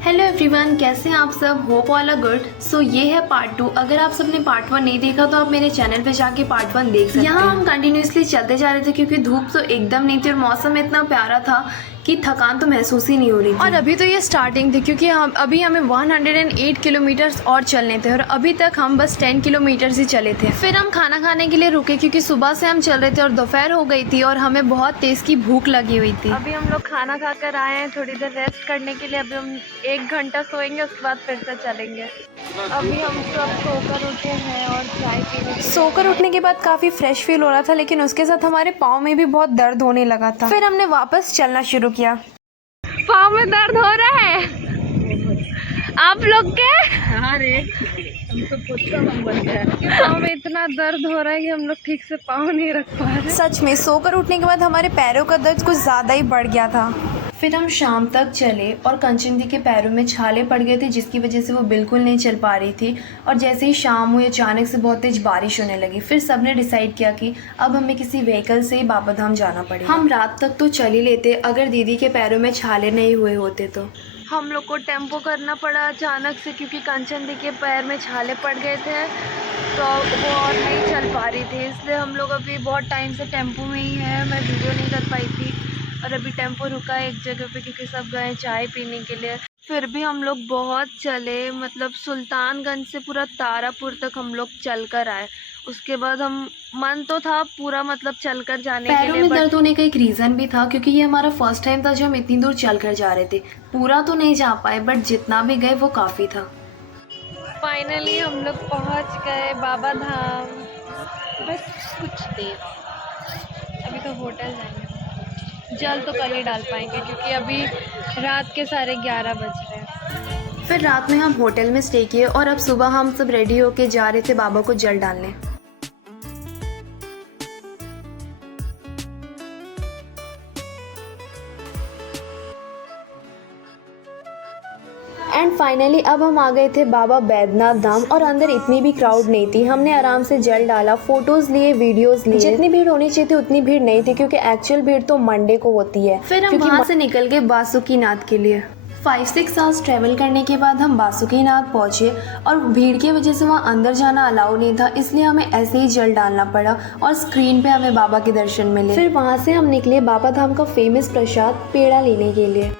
Hello everyone, कैसे हैं आप सब। Hope all are good. So ये है पार्ट 2। अगर आप सबने पार्ट 1 नहीं देखा तो आप मेरे चैनल पे जाके पार्ट 1 देख सकते हैं। यहाँ हम कंटिन्यूसली चलते जा रहे थे क्योंकि धूप तो एकदम नहीं थी और मौसम इतना प्यारा था कि थकान तो महसूस ही नहीं हो रही थी। और अभी तो ये स्टार्टिंग थी क्योंकि अभी हमें 108 किलोमीटर्स और चलने थे और अभी तक हम बस 10 किलोमीटर्स ही चले थे। फिर हम खाना खाने के लिए रुके क्योंकि सुबह से हम चल रहे थे और दोपहर हो गई थी और हमें बहुत तेज़ की भूख लगी हुई थी। अभी हम लोग खाना खाकर आए हैं थोड़ी देर रेस्ट करने के लिए। अभी हम 1 घंटा सोएंगे, उसके बाद फिर से चलेंगे। अभी हम सब सोकर उठे हैं और चाय पीने। सोकर उठने के बाद काफ़ी फ्रेश फील हो रहा था, लेकिन उसके साथ हमारे पाँव में भी बहुत दर्द होने लगा था। फिर हमने वापस चलना शुरू किया। पाँव में दर्द हो रहा है आप लोग के? अरे हम तो पाँव में इतना दर्द हो रहा है कि हम लोग ठीक से पाँव नहीं रख पा रहे। सच में सोकर उठने के बाद हमारे पैरों का दर्द कुछ ज़्यादा ही बढ़ गया था। फिर हम शाम तक चले और कंचन दी के पैरों में छाले पड़ गए थे जिसकी वजह से वो बिल्कुल नहीं चल पा रही थी। और जैसे ही शाम हुई अचानक से बहुत तेज बारिश होने लगी। फिर सबने डिसाइड किया कि अब हमें किसी व्हीकल से बाबा धाम जाना पड़ेगा। हम रात तक तो चल ही लेते अगर दीदी के पैरों में छाले नहीं हुए होते तो। हम लोग को टेम्पो करना पड़ा अचानक से क्योंकि कंचन दी के पैर में छाले पड़ गए थे तो वो और नहीं चल पा रही थी। इसलिए हम लोग अभी बहुत टाइम से टेम्पो में ही है। मैं वीडियो नहीं कर पाई थी और अभी टेम्पो रुका है एक जगह पे क्योंकि सब गए चाय पीने के लिए। फिर भी हम लोग बहुत चले, मतलब सुल्तानगंज से पूरा तारापुर तक हम लोग चल कर आए। उसके बाद हम मन तो था पूरा मतलब चल कर जाने के लिए। पैरों में दर्द होने का एक रीज़न भी था क्योंकि ये हमारा फर्स्ट टाइम था जो हम इतनी दूर चल कर जा रहे थे। पूरा तो नहीं जा पाए बट जितना भी गए वो काफ़ी था। फाइनली हम लोग पहुँच गए बाबा धाम। बस कुछ देर, अभी तो होटल जाएंगे। जल तो कल ही डाल पाएंगे क्योंकि अभी रात के 11:30 बज रहे हैं। फिर रात में हम होटल में स्टे किए और अब सुबह हम सब रेडी होके जा रहे थे बाबा को जल डालने। एंड फाइनली अब हम आ गए थे बाबा बैद्यनाथ धाम और अंदर इतनी भी क्राउड नहीं थी। हमने आराम से जल डाला, फोटोज लिए, वीडियोस लिए। जितनी भीड़ होनी चाहिए थी उतनी भीड़ नहीं थी क्योंकि एक्चुअल भीड़ तो मंडे को होती है। फिर हम वहाँ से निकल गए बासुकीनाथ के लिए। 5-6 आवर्स ट्रैवल करने के बाद हम बासुकीनाथ पहुँचे और भीड़ की वजह से वहाँ अंदर जाना अलाउ नहीं था, इसलिए हमें ऐसे ही जल डालना पड़ा और स्क्रीन पे हमें बाबा के दर्शन मिले। फिर वहाँ से हम निकले बाबा धाम का फेमस प्रसाद पेड़ा लेने के लिए।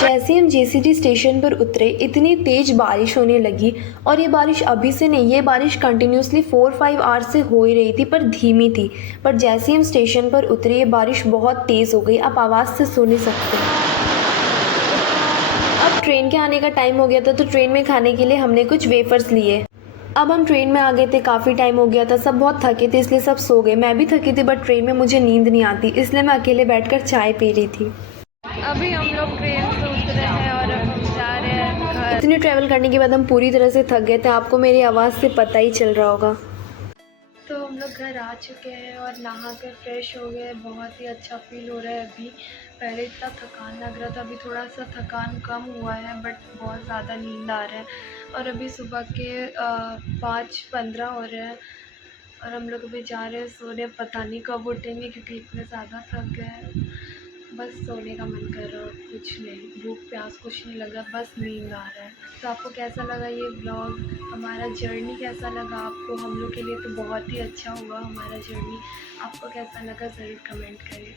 जैसे हम जेसीडी स्टेशन पर उतरे इतनी तेज़ बारिश होने लगी और ये बारिश अभी से नहीं, ये बारिश कंटिन्यूसली 4-5 आवर्स से हो ही रही थी पर धीमी थी। पर जैसे हम स्टेशन पर उतरे ये बारिश बहुत तेज़ हो गई, आप आवाज़ से सुन ही सकते हैं। अब ट्रेन के आने का टाइम हो गया था तो ट्रेन में खाने के लिए हमने कुछ वेफर्स लिए। अब हम ट्रेन में आ गए थे, काफ़ी टाइम हो गया था, सब बहुत थके थे इसलिए सब सो गए। मैं भी थकी थी बट ट्रेन में मुझे नींद नहीं आती इसलिए मैं अकेले बैठकर चाय पी रही थी। अभी हम लोग ट्रेन से उतरे हैं और अब हम जा रहे हैं घर। इतनी ट्रैवल करने के बाद हम पूरी तरह से थक गए थे, आपको मेरी आवाज़ से पता ही चल रहा होगा। तो हम लोग घर आ चुके हैं और नहा कर फ्रेश हो गए। बहुत ही अच्छा फील हो रहा है अभी। पहले इतना थकान लग रहा था, अभी थोड़ा सा थकान कम हुआ है बट बहुत ज़्यादा नींद आ रहा है। और अभी सुबह के 5:15 हो रहे हैं और हम लोग अभी जा रहे हैं सोने। पता नहीं कब उठेंगे क्योंकि इतने ज़्यादा थक गए हैं। बस सोने का मन कर रहा है, कुछ नहीं, भूख प्यास कुछ नहीं लगा, बस नींद आ रहा है। तो आपको कैसा लगा ये ब्लॉग, हमारा जर्नी कैसा लगा आपको? हम लोग के लिए तो बहुत ही अच्छा हुआ हमारा जर्नी। आपको कैसा लगा ज़रूर कमेंट करें।